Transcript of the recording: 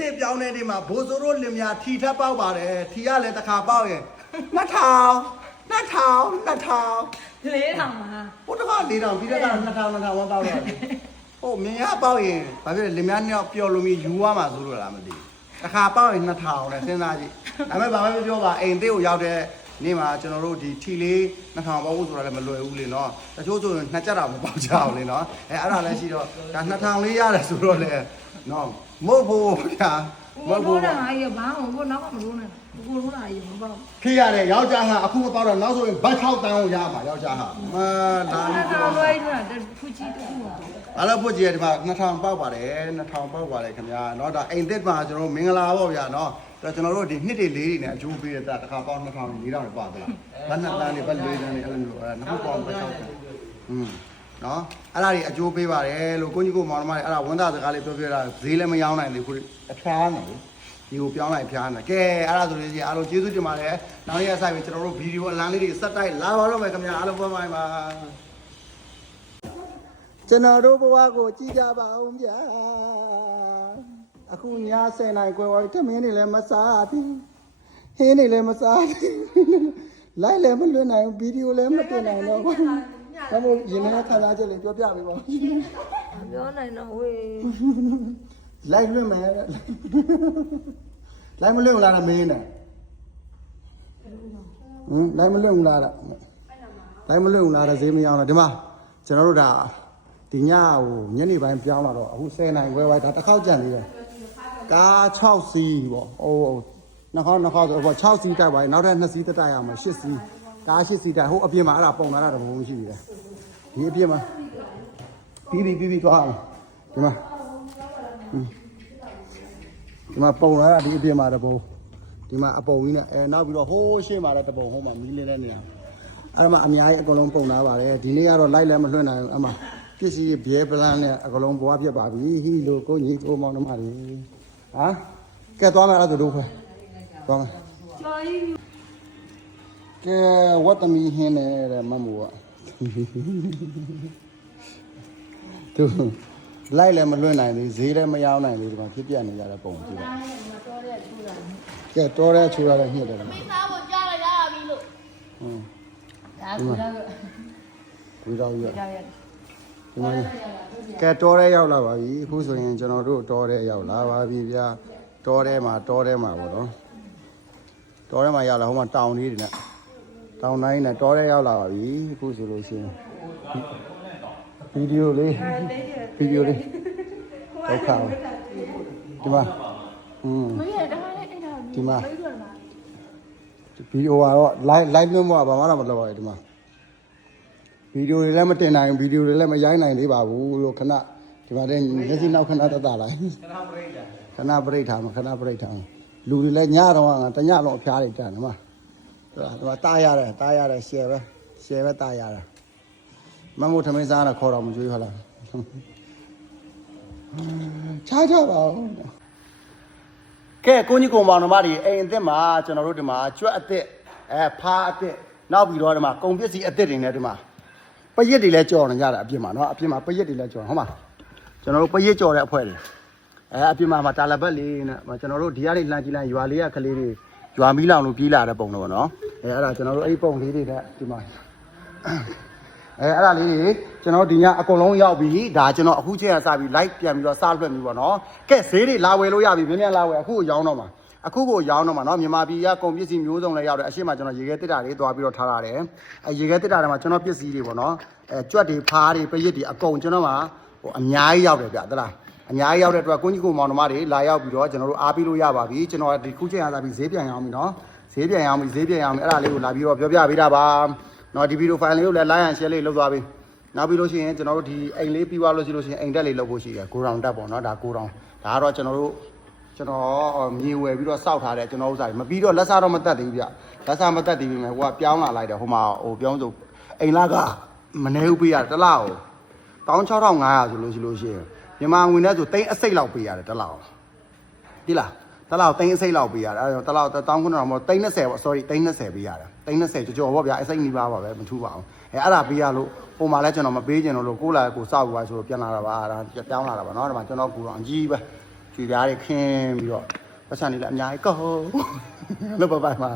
သစ်ပြောင်းတဲ့နေ့မှာဘိုးစိုးတို့လင်မယားထီထပ်ပေါက်ပါတယ်ထီကလည်းတစ်ခါပေါက်ရင်2000 2000 2000လေးထောင်ပါဟိုတစ်ခါ4000ပြီးတဲ့က2000 2000ဝမ်းပေါက်တော့ဟိုမြင်ရပေါက်ရင်ဘာဖြစ်လဲလင်မယားနှစ်ယောက်ပျော်လို့ပြီးယူရမှာဆိုလို့လားမသိဘူးတစ်ခါပေါက်ရင်2000နဲ့စဉ်းစားကြည့်ဒါပေမဲ့ဘာမှမပြောပါအိမ်သေးကိုရောက်တဲ့ နေ့မှာကျွန်တော်တို့ဒီထီလေး2000ပေါက်ဖို့ဆိုတာလည်းမလွယ်ဘူးလေနော်တချို့ဆိုရင်နှစ်ကြက်တော့မပေါက်ကြအောင်လေနော်အဲအဲ့ဒါလည်းရှိတော့ဒါ2000လေးရတယ်ဆိုတော့လေနော်မဟုတ်ဘူးဗျာ မ ဘိုး ဟုတ်ဘူး တို့တာကြီးဘာမှဘိုးနောက်ကမလို့နဲ့ကိုတို့တာကြီးမပေါ့ ဖြစ်ရတယ်ယောက်ျားဟာအခုမပေါက်တော့နောက်ဆိုရင်ဘတ်6တန်းကိုရပါယောက်ျားဟာမဒါလေး တာ ပြော လွယ်နေတာဖူချီတူပါ အားလုံးဖို့ကြည့်ရဒီမှာ2000ပေါက်ပါတယ်2000ပေါက်ပါတယ်ခင်ဗျာเนาะဒါအိမ်သစ်မှာကျွန်တော်တို့မင်္ဂလာပေါ့ဗျာเนาะဒါကျွန်တော်တို့ဒီနှစ်တွေလေးတွေနဲ့အကျိုးပေးတဲ့တစ်ခါပေါက်2000 4000နဲ့ပါသလားဘာနှစ်တန်းနေဘာလေးတန်းနေအဲ့လိုမျိုးအဲ့ဒါနှစ်ပေါက်ပဲ6တန်းอืม နော်အဲ့ဒါတွေအကျိုးပေးပါတယ်လို့ကိုကြီးကိုမောင်နှမတွေအဲ့ဒါဝန်သားစကားလေးပြောပြတာဈေးလည်းမရောင်းနိုင်ဘူးအဖျားနေလေဒီကိုပြောင်းလိုက်ဖျားနေကဲအဲ့ဒါဆိုလို့ရှိရင်အားလုံးကျေးဇူးတင်ပါတယ်နောက်ရက်ဆိုင်ပြီးကျွန်တော်တို့ဗီဒီယိုအလံလေးတွေစက်တိုက်လာပါတော့မယ်ခင်ဗျာအားလုံးပေါ်ပါပါကျွန်တော်တို့ဘဝကိုကြည်ကြပါအောင်ဗျာအခုည10နိုင်ခွဲဝါးတမင်းတွေလည်းမစားဘူးဟင်းတွေလည်းမစားဘူးလိုက်လည်းမလွတ်နိုင်ဘူးဗီဒီယိုလည်းမတင်နိုင်တော့ဘူး ဒါမို့ရင်ထဲခံစားချက်လေးပြောပြပေးပါဦးပြောနိုင်တော့ဝေးလိုက်လွတ်မယ်လိုက်မလွတ်ဘူးလားမင်းနဲ့ဟမ်လိုက်မလွတ်ဘူးလားလိုက်မလွတ်ဘူးလားဈေးမရောက်လားဒီမှာကျွန်တော်တို့ဒါဒီညဟိုညနေပိုင်းပြောင်းလာတော့အခု10နိုင်ခွဲဝါးဒါတစ်ခေါက်ကြံသေးတယ်ကား6စီးပေါ့ဟိုနှစ်ခေါက်နှစ်ခေါက်ဆိုတော့6စီးတိုက်ပါနောက်ထပ်2စီးတက်တိုက်ရမှာ8စီး ကား8စီးတိုက်ဟိုအပြင်မှာအဲ့ဒါပုံလာတာတော့မရှိဘူးလေဒီအပြင်မှာပြီးပြီးပြီးပြီးသွားအောင်ဒီမှာဟွန်းဒီမှာပုံလာတာဒီအပြင်မှာတပုံဒီမှာအပုံကြီးနဲ့အဲနောက်ပြီးတော့ဟိုးရှေ့မှာလည်းတပုံဟိုမှာမီးလင်းတဲ့နေရာအဲ့မှာအများကြီးအကုန်လုံးပုံလာပါတယ်ဒီနေ့ကတော့လိုက်လည်းမလွှင့်နိုင်ဘူးအမှပစ္စည်းဘဲပလန်းနဲ့အကုန်လုံးဘွားပြတ်ပါပြီဟီလိုကိုကြီးကိုမောင်နှမတွေဟမ်ကဲသွားမယ်အဲ့ဒါတို့ခွဲသွားမယ်ကျော်ကြီး ကဲဝတ်သမီးဟင်းနေတဲ့မမိုးကသူလိုက်လည်းမလွတ်နိုင်သေးဈေးလည်းမရောင်းနိုင်သေးဒီမှာဖြစ်ပြနေကြတဲ့ပုံကြည့်ပါကဲတော်တဲ့ချူရတဲ့ညှစ်တယ်ဒီမှာသားကိုကြားလိုက်ရပြီလို့ဟွန်းဒါကူလာကဝီတော်ကြီးကြောက်ရဒီမှာကဲတော်တဲ့ရောက်လာပါပြီအခုဆိုရင်ကျွန်တော်တို့တော်တဲ့ရောက်လာပါပြီဗျာတော်တဲ့မှာတော်တဲ့မှာပေါ့နော်တော်တဲ့မှာရောက်လာဟိုမှာတောင်လေးတွေနဲ့ တောင်တိုင်းနဲ့တော်တဲ့ရောက်လာပါပြီအခုဆိုလို့ရှိရင်ဗီဒီယိုလေးဗီဒီယိုလေးဒုက္ခပဲဒီမှာอืมမင်းရတခါလေးအဲ့ဒါဒီမှာပြီးတော့လားဗီဒီယိုကတော့ live live လွှင့်ဖို့ကဘာမှတော့မလုပ်ပါဘူးဒီမှာဗီဒီယိုတွေလည်းမတင်နိုင်ဘူးဗီဒီယိုတွေလည်းမရိုက်နိုင်သေးပါဘူးလို့ခဏဒီမှာတဲ့မျက်စိနောက်ခဏတက်တာလိုက်ခဏပရိတ်ခဏပရိတ်ထားမှာခဏပရိတ်ထားမှာလူတွေလည်းညတော့ကတညလုံးအဖျားတွေတန်တယ်မှာ ဒီမှာတားရတယ်တားရတယ်ရှယ်ပဲရှယ်ပဲတားရတယ်မမို့ထမင်းစားတာခေါ်တော့မကြွေးဟုတ်လားချားချပါဦးကဲကိုကြီးကောင်မောင်နှမတွေအိမ်အစ်စ်မှာကျွန်တော်တို့ဒီမှာကြွက်အစ်စ်အဲဖားအစ်စ်နောက်ပြီးတော့ဒီမှာကုန်ပစ္စည်းအစ်စ်တွေနဲ့ဒီမှာ ပရစ်တွေလည်းကြော်နေကြတာအပြင်မှာเนาะအပြင်မှာပရစ်တွေလည်းကြော်ဟုတ်မှာကျွန်တော်တို့ပရစ်ကြော်တဲ့အဖွဲ့တွေအဲအပြင်မှာမှာတာလဘက်လေးနဲ့ကျွန်တော်တို့ဒီကနေလှမ်းကြည့်လိုက်ရွာလေးကကလေးတွေရွာမီးလောင်လို့ပြေးလာတဲ့ပုံတော့เนาะ အဲအဲ့ဒါကျွန်တော်တို့အဲ့ဒီပုံလေးတွေနဲ့ဒီမှာအဲအဲ့ဒါလေးတွေကျွန်တော်ဒီညအကုန်လုံးရောက်ပြီဒါကျွန်တော်အခုချိန်ကစပြီး live ပြန်ပြီးတော့စလွှင့်ပြီပေါ့နော်ကဲဈေးတွေလာဝယ်လို့ရပြီမြင်းမြန်လာဝယ်အခုရောင်းတော့မှာအခုကိုရောင်းတော့မှာနော်မြန်မာပြည်ကကုန်ပစ္စည်းမျိုးစုံလည်းရောက်တယ်အရှိမကျွန်တော်ရေခဲတစ်တာလေးသွားပြီးတော့ထားထားတယ်အဲရေခဲတစ်တာထဲမှာကျွန်တော်ပစ္စည်းတွေပေါ့နော်အဲကြွက်တွေဖားတွေပရစ်တွေအကုန်ကျွန်တော်မှာဟိုအများကြီးရောက်တယ်ဗျတလားအများကြီးရောက်တဲ့အတွက်ကိုကြီးကိုမောင်နှမတွေလာရောက်ပြီးတော့ကျွန်တော်တို့အားပေးလို့ရပါပြီကျွန်တော်ဒီခုချိန်အားသာပြီးဈေးပြန်ရောင်းပြီနော် ဈေးပြန်ရအောင်ဈေးပြန်ရအောင်အဲ့ဒါလေးကိုလာပြီးတော့ပြောပြပေးတာပါနော်ဒီဗီဒီယို file လေးကိုလည်း like and share လေးလုပ်သွားပြီးနောက်ပြီးလို့ရှိရင်ကျွန်တော်တို့ဒီအိမ်လေးပြီးွားလို့ရှိလို့ရှိရင်အိမ်တက်လေးလုပ်ဖို့ရှိတယ်ဂိုဒေါင်တက်ပေါ့နော်ဒါဂိုဒေါင်ဒါကတော့ကျွန်တော်တို့ကျွန်တော်မြေဝယ်ပြီးတော့စောက်ထားတယ်ကျွန်တော်ဥစားမပြီးတော့လက်စားတော့မတက်သေးဘူးဗျလက်စားမတက်သေးပြီမယ်ဟိုကပြောင်းလာလိုက်တယ်ဟိုမှာဟိုပြောင်းဆိုအိမ်လကမနေဘူးပေးရတလားကို16500ဆိုလို့ရှိလို့ရှိရင်မြန်မာငွေနဲ့ဆိုတိန်းအစိတ်လောက်ပေးရတယ်တလားဒီလား တစ်လားတိန်းအစိတ်လောက်ပေးရတယ်အဲဒါတစ်လား1900တော့မဟုတ်တိန်း20ပေါ့ sorry တိန်း20ပေးရတယ်တိန်း20ကြော်ကြော်ပေါ့ဗျာအစိတ်နီးပါးပါပဲမထူးပါဘူးအဲအဲ့ဒါပေးရလို့ဟိုမှာလဲကျွန်တော်မပေးချင်တော့လို့ကိုလာကိုစောက်ပါဆိုတော့ပြန်လာတာပါဒါပြောင်းလာတာပါเนาะဒီမှာကျွန်တော်ကူတော့အကြီးပဲ ကြွေပြားတွေခင်းပြီးတော့ပတ်စံနေလည်းအများကြီးကောလို့ပပိုင်မှာ